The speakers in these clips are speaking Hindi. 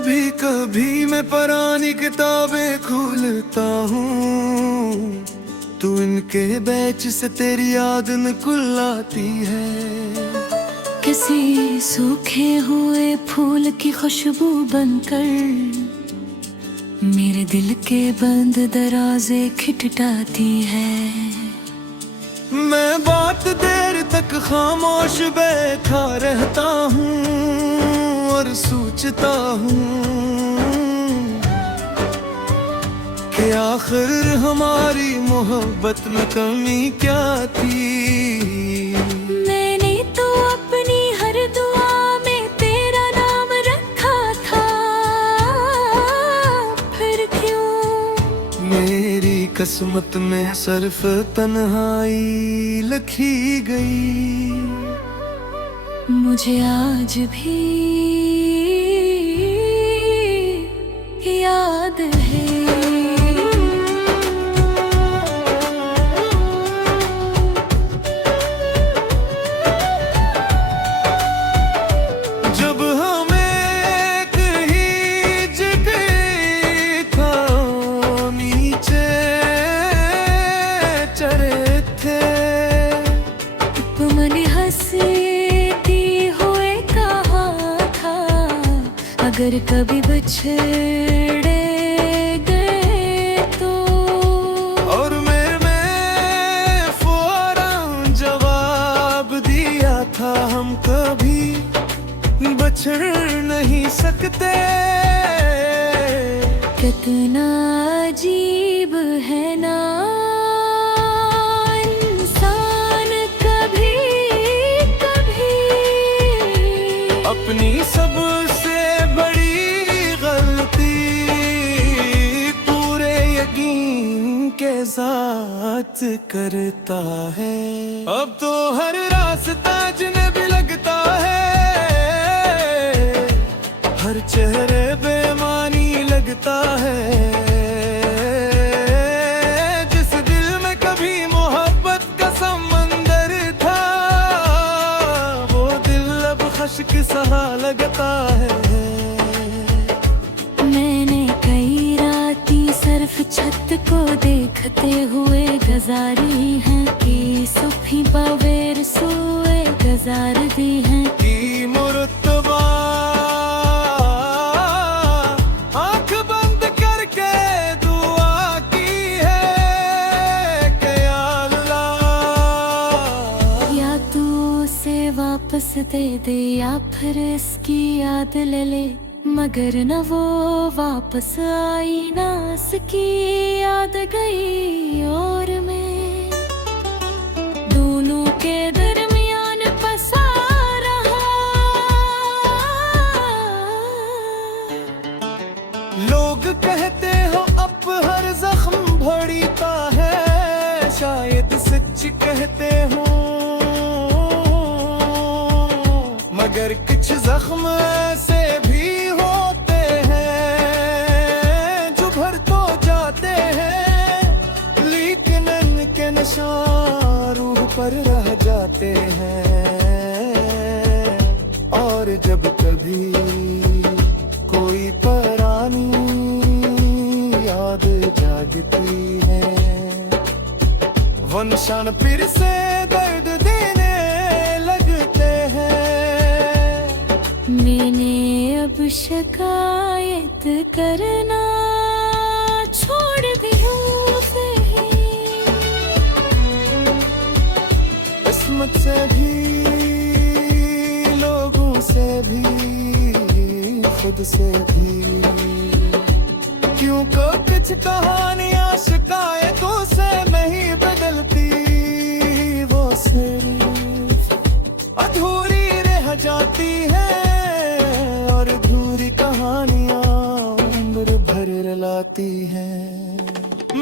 कभी कभी मैं पुरानी किताबें खोलता हूँ, तू इनके बैच से तेरी याद निकल आती है। किसी सूखे हुए फूल की खुशबू बनकर मेरे दिल के बंद दरवाजे खटखटाती है। मैं बात देर तक खामोश बैठा रहता हूँ और सोचता हूँ कि आखिर हमारी मोहब्बत में कमी क्या थी। मैंने तो अपनी हर दुआ में तेरा नाम रखा था, फिर क्यों मेरी किस्मत में सिर्फ तन्हाई लिखी गई। मुझे आज भी याद है। जब हम एक ही जगह था नीचे चढ़े थे, तुमने हंसती हुए कहा था अगर कभी बिछड़े गए तो। और मैंने फौरन जवाब दिया था हम कभी बछड़ नहीं सकते। कितना अजीब है ना इंसान कभी कभी अपनी सबसे बड़ी गलती पूरे यकीन के साथ करता है। अब तो हर रास्ता जिन्हें भी लगता है, हर चेहरे बेमानी लगता है। जिस दिल में कभी मोहब्बत का समंदर था, वो दिल अब खश्क सहा लगता है। मैंने कई राती सिर्फ छत को देखते हुए गुजारी हैं कि सुफी बवेर सोए गुजार दी हैं। की मुर्तबा आंख बंद करके दुआ की है कि या अल्लाह, या तू उसे वापस दे दे या फिर इसकी याद ले ले, मगर न वो वापस आई ना उसकी याद गई। और मैं दोनों के दरमियान फंसा रहा। लोग कहते हो अब हर जख्म भड़ीता है, शायद सच कहते हो, मगर कुछ जख्म ऐसे भी होते हैं जो भर तो जाते हैं, लेकिन इनके निशान रूह पर रह जाते हैं। और जब कभी कोई पुरानी याद जागती है, वो निशान फिर से दर्द देने लगते हैं। मैंने अब शिकायत करना छोड़ दिया उसे ही। किस्मत से भी, लोगों से भी, खुद से भी, क्यों को कुछ कहानियां शिकायतों से नहीं बदलती। वो सिर्फ अधूरी रह जाती है और अधूरी कहानियां उम्र भर रुलाती हैं।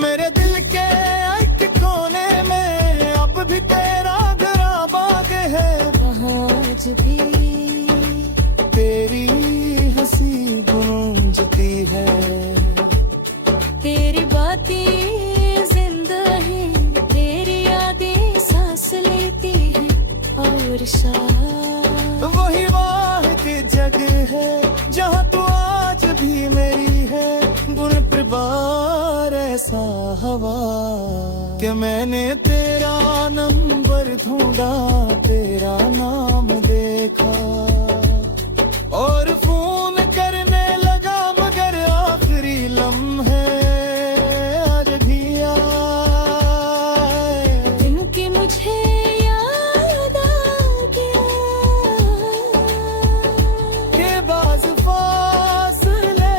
मेरे दिल के एक कोने में अब भी तेरा गरा बाग है, वहाँ आज भी तेरी हंसी गूंजती है। तेरी बातें जिंदा हैं, तेरी यादें सांस लेती हैं। और शायद वही वाहिद जगह है जहाँ तू आज सा हवा कि मैंने तेरा नंबर ढूंढा, तेरा नाम देखा और फोन करने लगा, मगर आखिरी लम्हे आज भी आए। दिन की मुझे याद आ गया के बाज फासले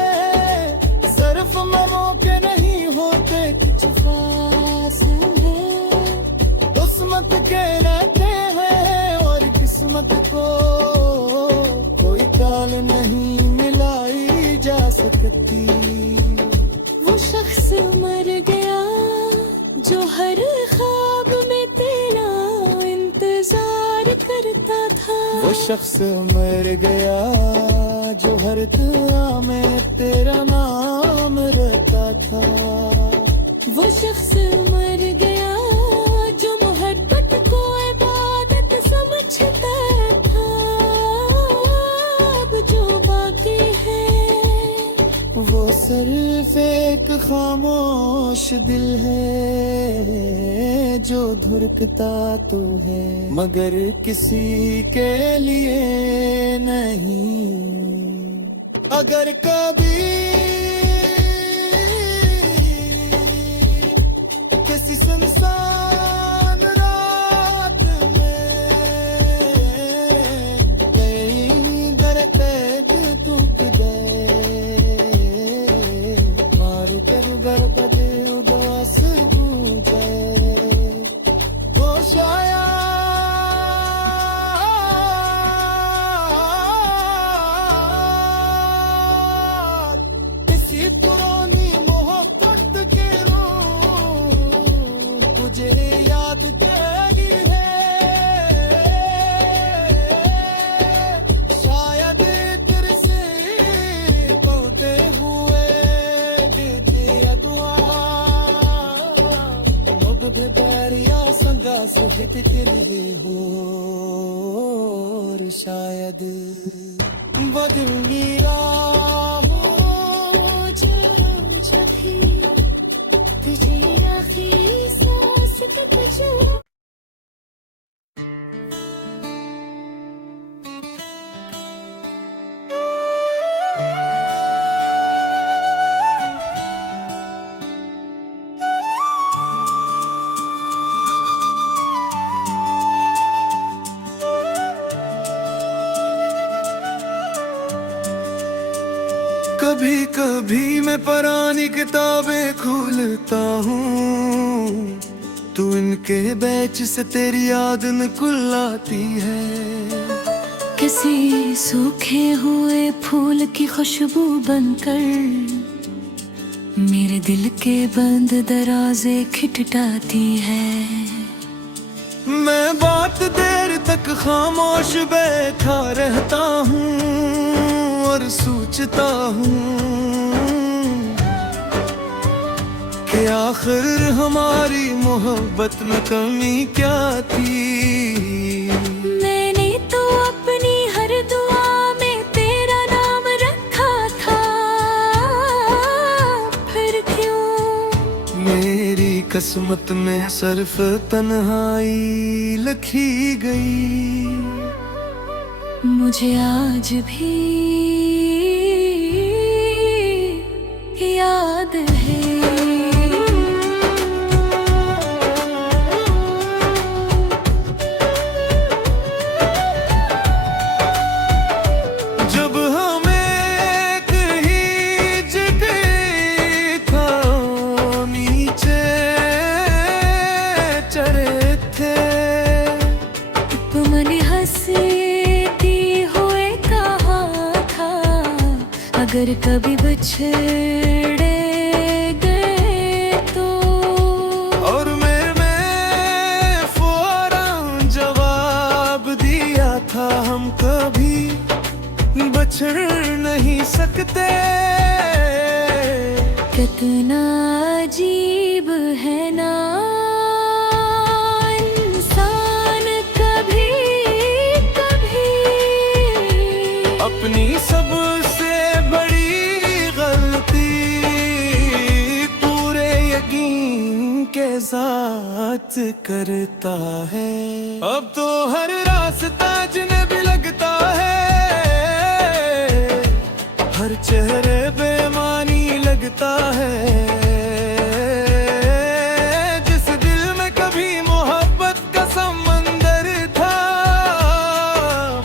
सिर्फ ममों के नहीं होते, कुछ फासले किस्मत के रहते हैं और किस्मत को कोई काल नहीं मिलाई जा सकती। वो शख्स मर गया जो हर ख्वाब में तेरा इंतजार करता था। वो शख्स मर गया जो हर दुआ में तेरा नाम रखता था। वो शख्स मर गया जो मोहब्बत को इबादत समझता था। अब जो बाकी है वो सिर्फ एक खामोश दिल है जो धुरकता तो है, मगर किसी के लिए नहीं। अगर कभी किसी सुनसान रात में कई दर्द टूट गए, मार कर गर्द उदास गूंजे, वो शायद किसी पुरानी मोहब्बत के रूप तुझे याद तेरी है। शायद तेरे से कहते हुए देते दुआ मुझे पैरिया संगा सुहित तेरे हो, शायद बदली राहों जब भी तुझे आखिरी सांस तक बचा। कभी कभी मैं पुरानी किताबें खोलता हूँ, तू इनके बैच से तेरी याद निकल आती है। किसी सूखे हुए फूल की खुशबू बनकर मेरे दिल के बंद दरवाजे खटखटाती है। मैं बात देर तक खामोश बैठा रहता हूँ और सोचता हूँ कि आखिर हमारी मोहब्बत में कमी क्या थी। मैंने तो अपनी हर दुआ में तेरा नाम रखा था, फिर क्यों मेरी किस्मत में सिर्फ तन्हाई लिखी गई। मुझे आज भी याद है जब हमें कहीं जगह था नीचे चढ़े थे, तुमने हंसती हुए कहा था अगर कभी बिछड़े गए तो। और मैंने फौरन जवाब दिया था हम कभी बछड़ नहीं सकते। कितना अजीब है ना इंसान कभी कभी अपनी सबसे बड़ी गलती पूरे करता है। अब तो हर रास्ता जिन्हें भी लगता है, हर चेहरे बेमानी लगता है। जिस दिल में कभी मोहब्बत का समंदर था,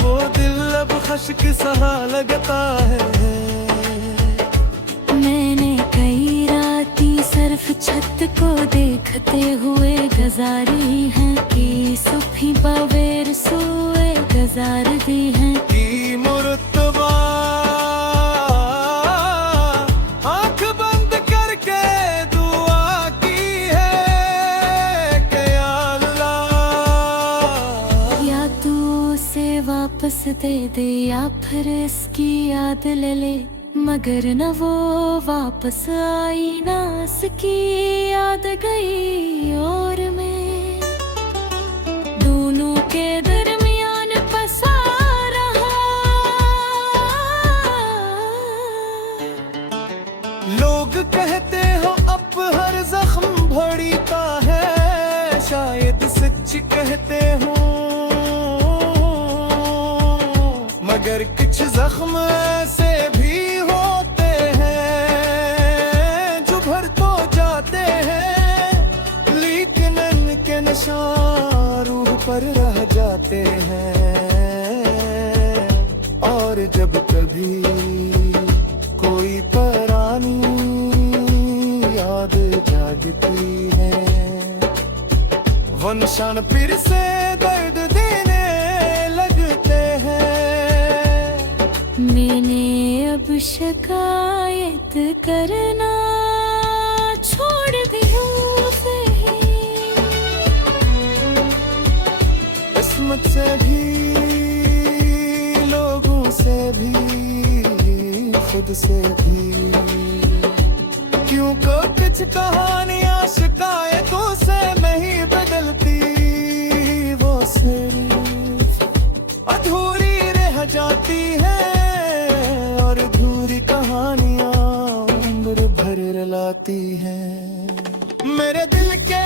वो दिल अब खश्क सहा लगता है। मैंने कई राती सिर्फ छत को देखते हुए गुजारी हैं कि सुफी बवेर सुए गुजार दी हैं की मुर्तबा आंख बंद करके दुआ की है कि या अल्लाह, या तू उसे वापस दे दे या फिर इसकी याद ले ले, मगर न वो वापस आई ना उसकी याद गई। और मैं दोनों के दरमियान फंसा रहा। लोग कहते हो अब हर जख्म भड़ीता है, शायद सच कहते हो, मगर कुछ जख्म ऐसे भी होते हैं जो भर तो जाते हैं, लेकिन उनके निशान रूह पर रह जाते हैं। और जब कभी कोई पुरानी याद जागती है, वो निशान फिर से दर्द देने लगते हैं। मैंने अब शिकायत करना छोड़ दिया उसे ही। किस्मत से भी, लोगों से भी, खुद से भी, क्यों को कुछ कहानियां शिकायतों से नहीं बदलती, वो सिर्फ अधूरी रह जाती है। और अधूरी कहानियां उम्र भर रुलाती हैं। मेरे दिल के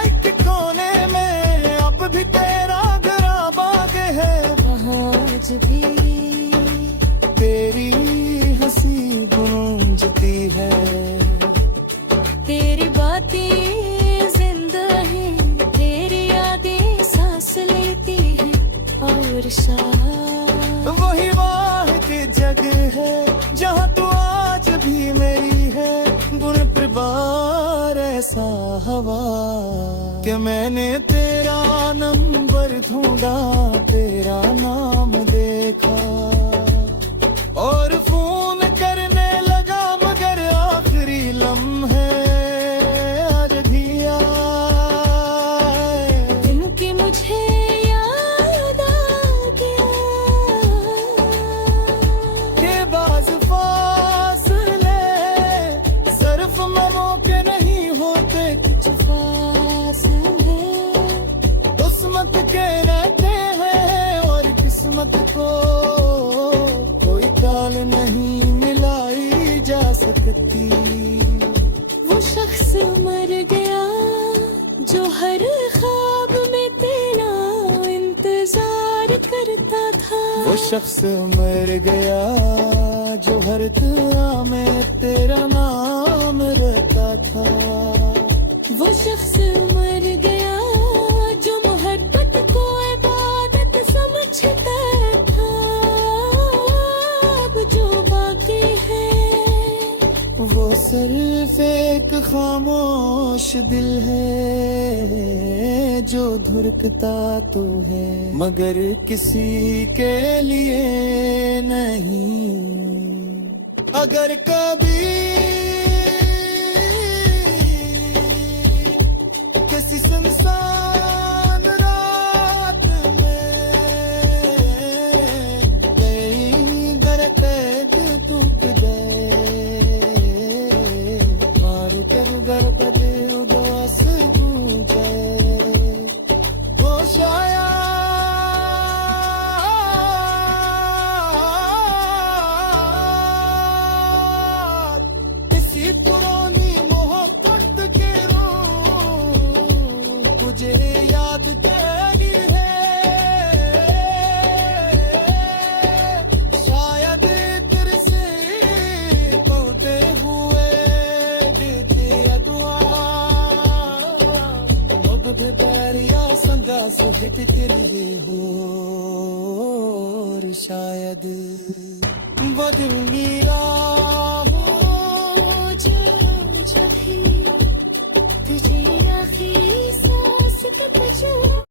एक कोने में अब भी तेरा गरा बाग है, वहाँ आज भी तेरी हंसी गूंजती है। तेरी बातें जिंदा हैं, तेरी यादें सांस लेती हैं। और शायद वही वाहिद जगह है जहाँ तू आज भी मेरी है। गुण प्रबार ऐसा हवा कि मैंने तेरा नंबर ढूंढा, तेरा नाम देखा और फोन करने लगा, मगर आखिरी लम्हे आज भी आए। दिन की मुझे याद आ गया के बाज फासले सिर्फ मनों के नहीं होते, कुछ फासले किस्मत के रहते हैं। और किस्मत को कोई काल नहीं मिलाई जा सकती। वो शख्स मर गया जो हर ख्वाब में तेरा इंतजार करता था। वो शख्स मर गया जो हर दुआ में तेरा नाम रखता था। वो शख्स मर गया जो मोहब्बत को इबादत समझता था। अब जो बाकी है वो सिर्फ एक खामोश दिल है जो धुरकता तो है, मगर किसी के लिए नहीं। अगर कभी किसी सुनसान रात में नई दरकेद टूट गए, मार कर गर्द उदास गूंजे, वो शायद किसी पुरानी मोहब्बत के रूह मुझे याद तेरी है, शायद तेरे से बहुते हुए देते दुआ लब पे पैरिया संगा सुहित तेरे होर शायद बदल मीरा हो तुझे आखिरी सांस के बचूं